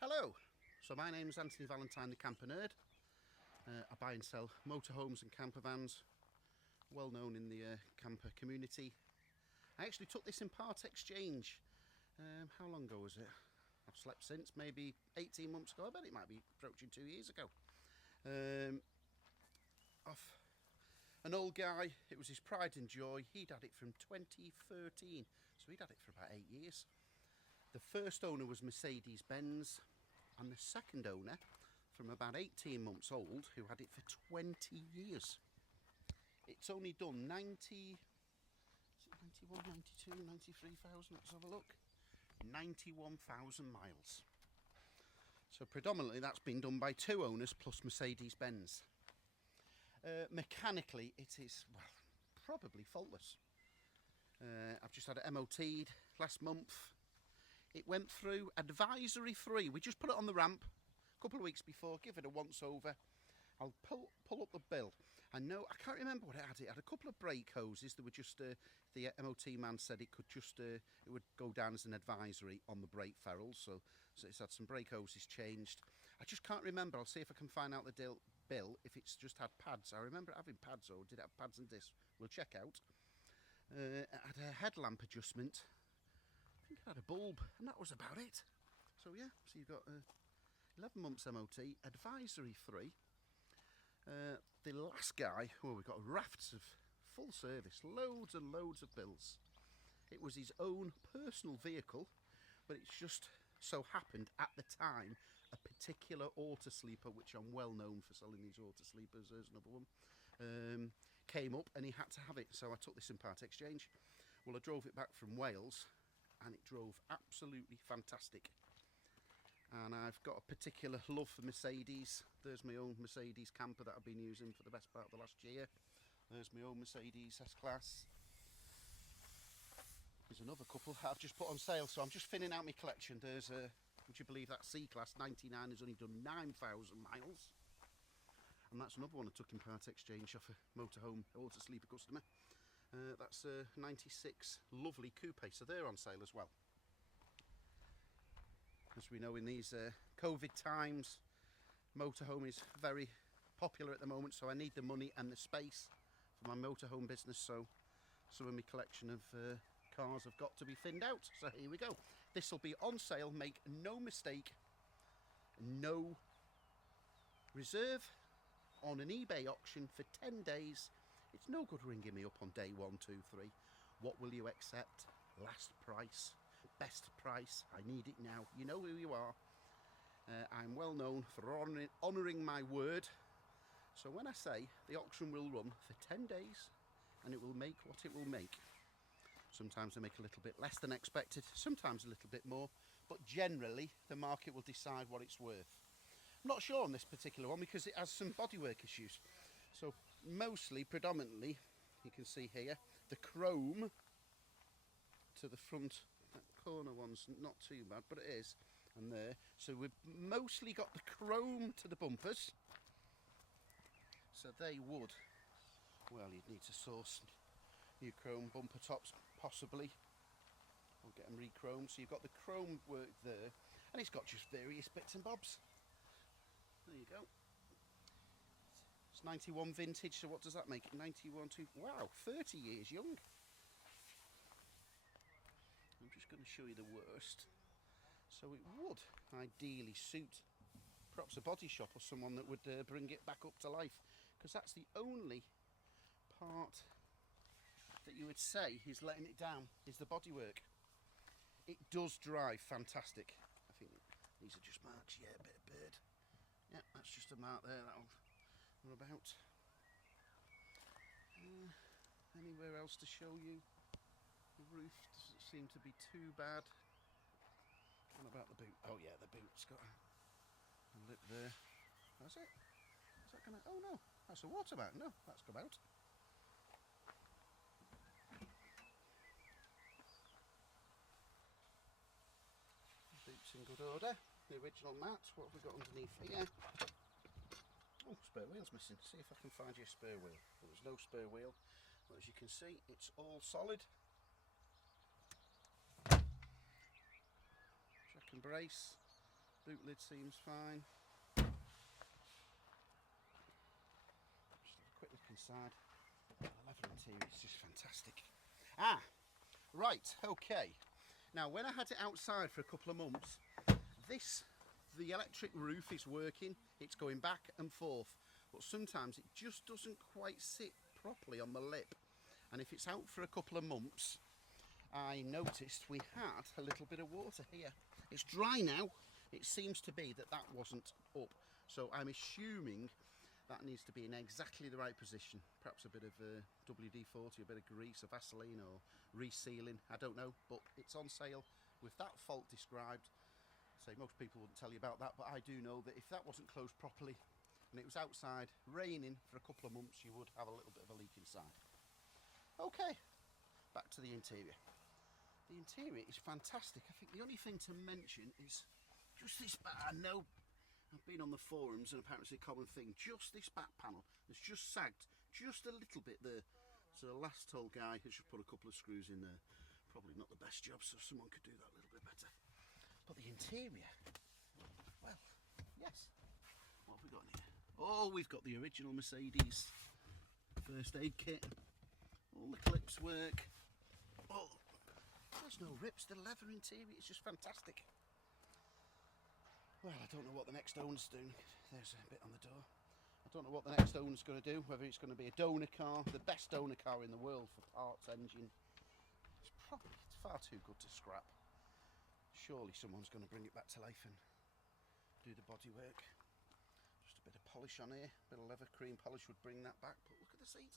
Hello, so my name is Anthony Valentine, the camper nerd. I buy and sell motorhomes and camper vans, well known in the camper community. I actually took this in part exchange. How long ago was it? I've slept since, maybe 18 months ago. I bet it might be approaching 2 years ago. Off an old guy, it was his pride and joy. He'd had it from 2013, so he'd had it for about 8 years. The first owner was Mercedes-Benz, and the second owner, from about 18 months old, who had it for 20 years. It's only done 91, 92, 93,000, let's have a look. 91,000 miles. So predominantly that's been done by two owners plus Mercedes-Benz. Mechanically it is, well, probably faultless. I've just had it MOT'd last month. It went through advisory free. We just put it on the ramp a couple of weeks before, give it a once over. I'll pull up the bill. I can't remember what it had. It had a couple of brake hoses that were just, the MOT man said it could just, it would go down as an advisory on the brake ferrules. So it's had some brake hoses changed. I just can't remember. I'll see if I can find out the bill, if it's just had pads. I remember having pads, or did it have pads and discs? We'll check out. It had a headlamp adjustment. I think it had a bulb, and that was about it. So yeah, so you've got 11 months MOT, advisory free. The last guy, well, we've got rafts of full service, loads and loads of bills. It was his own personal vehicle, but it's just so happened at the time a particular auto sleeper, which I'm well known for selling these auto sleepers, there's another one, came up and he had to have it. So I took this in part exchange. Well, I drove it back from Wales and it drove absolutely fantastic. And I've got a particular love for Mercedes. There's my own Mercedes camper that I've been using for the best part of the last year. There's my own Mercedes S-Class. There's another couple I've just put on sale, so I'm just thinning out my collection. There's a, would you believe that C-Class 99 has only done 9,000 miles. And that's another one I took in part exchange off a motorhome auto sleeper customer. That's a 96 lovely coupe, so they're on sale as well. As we know, in these COVID times, motorhome is very popular at the moment, so I need the money and the space for my motorhome business, so some of my collection of cars have got to be thinned out. So here we go. This will be on sale, make no mistake, no reserve, on an eBay auction for 10 days. It's no good ringing me up on day 1, 2, 3. What will you accept? Last price. Best price, I need it now. You know who you are. I'm well known for honouring my word. So when I say the auction will run for 10 days and it will make what it will make. Sometimes they make a little bit less than expected, sometimes a little bit more, but generally the market will decide what it's worth. I'm not sure on this particular one because it has some bodywork issues. So mostly, predominantly, you can see here, the chrome to the front. That corner one's not too bad, but it is, and there. So we've mostly got the chrome to the bumpers. So they would, well, you'd need to source new chrome bumper tops, possibly, or get them re-chromed. So you've got the chrome work there, and it's got just various bits and bobs. There you go. It's 91 vintage, so what does that make it? 91 to, wow, 30 years young. I'm just going to show you the worst. So it would ideally suit perhaps a body shop or someone that would bring it back up to life, because that's the only part that you would say is letting it down, is the bodywork. It does drive fantastic. I think these are just marks. Yeah, a bit of bird. Yeah, that's just a mark there. That'll run about. Anywhere else to show you? The roof doesn't seem to be too bad. What about the boot? Oh yeah, the boot's got a lip there. That's it. Is that gonna? Oh no, that's a water bag. No, that's come out. Boot's in good order. The original mat. What have we got underneath here? Oh, spare wheel's missing. See if I can find you a spare wheel. There's no spare wheel. But as you can see, it's all solid. Jack and brace, Boot lid seems fine. Just have a quick look inside. The leather interior is just fantastic. Right, okay. Now, when I had it outside for a couple of months, the electric roof is working. It's going back and forth, but sometimes it just doesn't quite sit properly on the lip. And if it's out for a couple of months, I noticed we had a little bit of water here. It's dry now. It seems to be that wasn't up. So I'm assuming that needs to be in exactly the right position. Perhaps a bit of WD-40, a bit of grease or Vaseline or resealing. I don't know, but it's on sale with that fault described. So most people wouldn't tell you about that, but I do know that if that wasn't closed properly and it was outside raining for a couple of months, you would have a little bit of a leak inside. Okay, back to the interior. The interior is fantastic. I think the only thing to mention is just this back. I know I've been on the forums and apparently it's a common thing. Just this back panel has just sagged just a little bit there. So the last tall guy has just put a couple of screws in there. Probably not the best job, so someone could do that a little bit better. But the interior, well, yes. What have we got in here? Oh, we've got the original Mercedes first aid kit. All the clips work. Oh, there's no rips. The leather interior is just fantastic. Well, I don't know what the next owner's doing. There's a bit on the door. I don't know what the next owner's going to do, whether it's going to be a donor car, the best donor car in the world for parts, engine. It's probably far too good to scrap. Surely someone's going to bring it back to life and do the bodywork. Just a bit of polish on here, a bit of leather cream polish would bring that back, but look at the seat.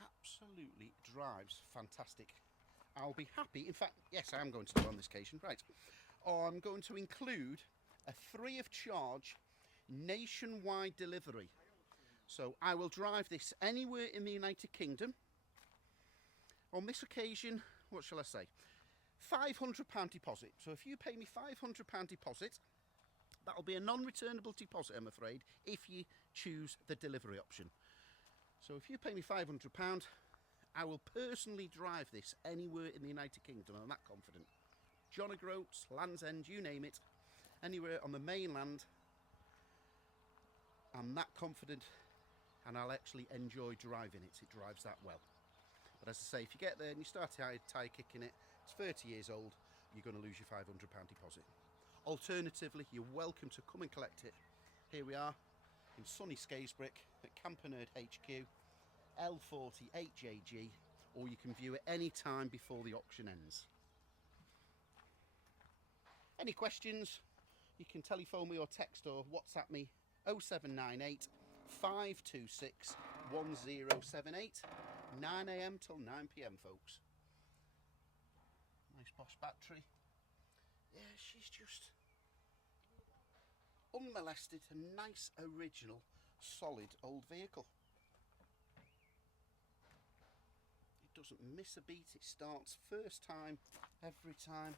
Absolutely drives fantastic. I'll be happy, in fact, yes, I am going to do on this occasion, right. I'm going to include a free of charge nationwide delivery. So I will drive this anywhere in the United Kingdom. On this occasion, what shall I say? £500 deposit. So if you pay me £500 deposit, that'll be a non-returnable deposit, I'm afraid, if you choose the delivery option. So if you pay me £500, I will personally drive this anywhere in the United Kingdom. I'm that confident. John O'Groats, Land's End, you name it. Anywhere on the mainland. I'm that confident and I'll actually enjoy driving it. It drives that well. But as I say, if you get there and you start tyre kicking it, it's 30 years old, you're going to lose your £500 deposit. Alternatively, you're welcome to come and collect it. Here we are in sunny Scaysbrick at Camper Nerd HQ, L40 8JG, or you can view it any time before the auction ends. Any questions? You can telephone me or text or WhatsApp me 0798 526 1078, 9 AM till 9 PM, folks. Nice Bosch battery. Yeah, she's just unmolested, a nice, original, solid old vehicle. It doesn't miss a beat, it starts first time, every time.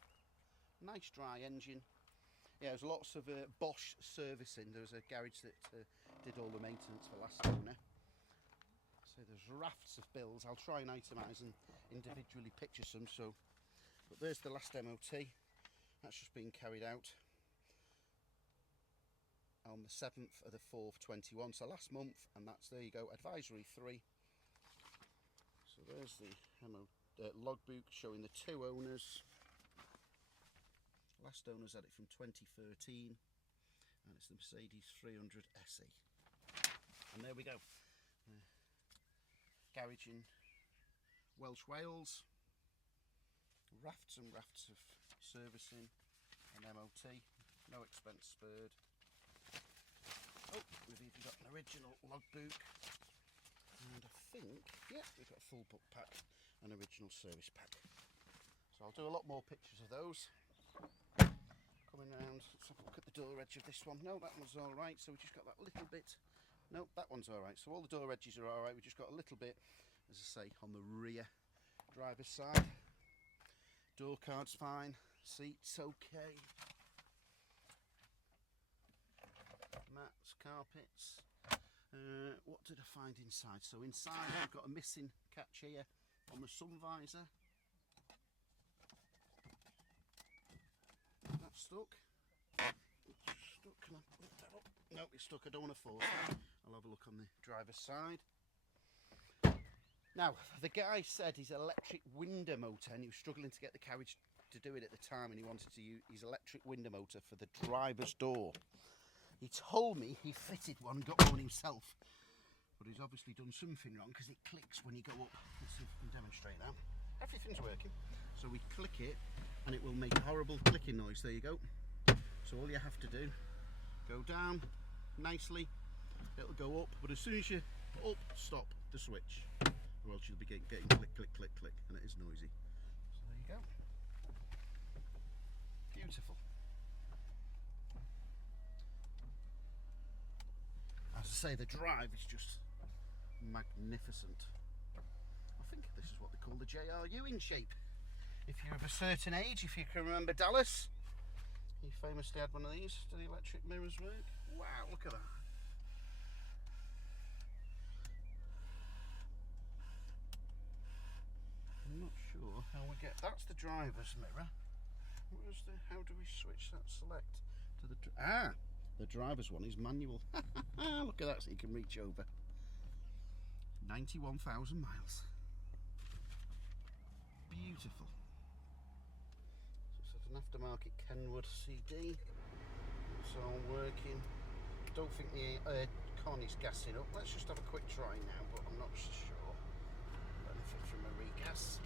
Nice dry engine. Yeah, there's lots of Bosch servicing. There was a garage that did all the maintenance for last owner. So there's rafts of bills. I'll try and itemise and individually picture some. So, but there's the last MOT. That's just been carried out on the 7th of the 4th 21, so last month, and that's, there you go, advisory 3. So there's the logbook showing the 2 owners. Last owners had it from 2013, and it's the Mercedes 300 SE. And there we go, garage in Welsh Wales, rafts and rafts of servicing and MOT, no expense spared. Oh, we've even got an original logbook, and I think, yeah, we've got a full book pack, an original service pack. So I'll do a lot more pictures of those. Coming round, let's have a look at the door edge of this one. No, that one's all right, so we just got that little bit. No, that one's all right. So all the door edges are all right. We just got a little bit, as I say, on the rear driver's side. Door card's fine, seats okay. Mats, carpets. What did I find inside? So inside I've got a missing catch here on the sun visor. stuck. Stuck. Can I lift that up? No, it's stuck. I don't want to force it. I'll have a look on the driver's side. Now, the guy said his electric window motor, and he was struggling to get the carriage to do it at the time, and he wanted to use his electric window motor for the driver's door. He told me he fitted one and got one himself, but he's obviously done something wrong because it clicks when you go up. Let's see if we can demonstrate now. Everything's working. So we click it and it will make a horrible clicking noise. There you go. So all you have to do, go down nicely, it'll go up, but as soon as you up, stop the switch, or else you'll be getting click, click, click, click, and it is noisy. So there you go. Beautiful. As I say, the drive is just magnificent. I think this is what they call the J.R. Ewing shape. If you're of a certain age, if you can remember Dallas, he famously had one of these. Do the electric mirrors work? Wow, look at that. I'm not sure how we get. That's the driver's mirror. Where's the? How do we switch that select to the? The driver's one is manual. Look at that, so you can reach over. 91,000 miles. Beautiful. So it's an aftermarket Kenwood CD. It's all working. Don't think the con is gassing up. Let's just have a quick try now, but I'm not sure. Benefit from a regas.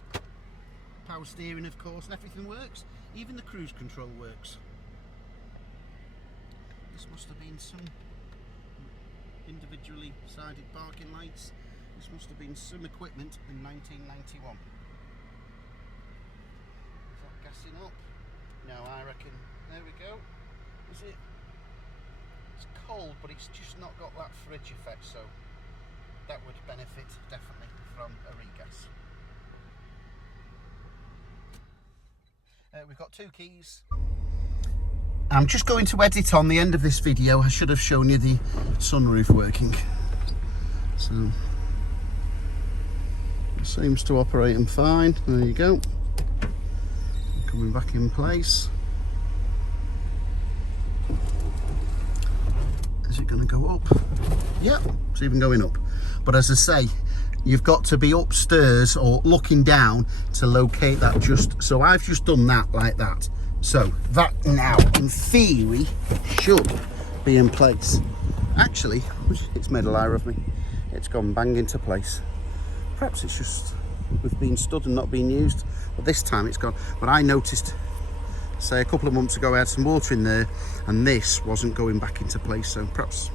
Power steering, of course, and everything works. Even the cruise control works. This must have been some individually sided parking lights. This must have been some equipment in 1991. Is that gassing up? No, I reckon. There we go. Is it? It's cold, but it's just not got that fridge effect, so that would benefit definitely from a regas. We've got two keys. I'm just going to edit on the end of this video. I should have shown you the sunroof working. So it seems to operating fine. There you go. Coming back in place. Is it going to go up? Yep, it's even going up. But as I say, you've got to be upstairs or looking down to locate that. Just so I've just done that like that. So that now, in theory, should be in place. Actually, it's made a liar of me. It's gone bang into place. Perhaps it's just we've been stood and not been used. But this time it's gone. But I noticed, say a couple of months ago, I had some water in there, and this wasn't going back into place. So perhaps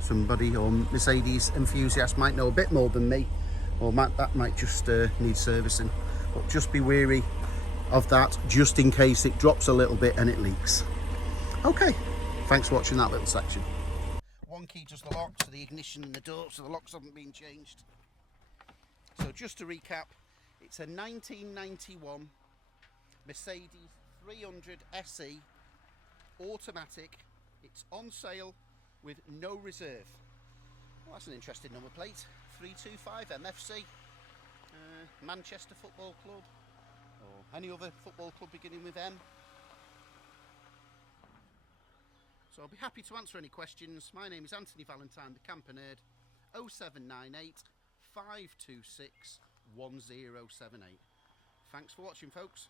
somebody or Mercedes enthusiast might know a bit more than me, or that might just need servicing. But just be wary of that, just in case it drops a little bit and it leaks. Okay, thanks for watching that little section. One key does the lock, so the ignition and the door, so the locks haven't been changed. So just to recap, it's a 1991 Mercedes 300 SE automatic. It's on sale with no reserve. Well, that's an interesting number plate. 325MFC, Manchester Football Club, or any other football club beginning with M. So I'll be happy to answer any questions. My name is Anthony Valentine, the Camper Nerd. 0798 526 1078. Thanks for watching, folks.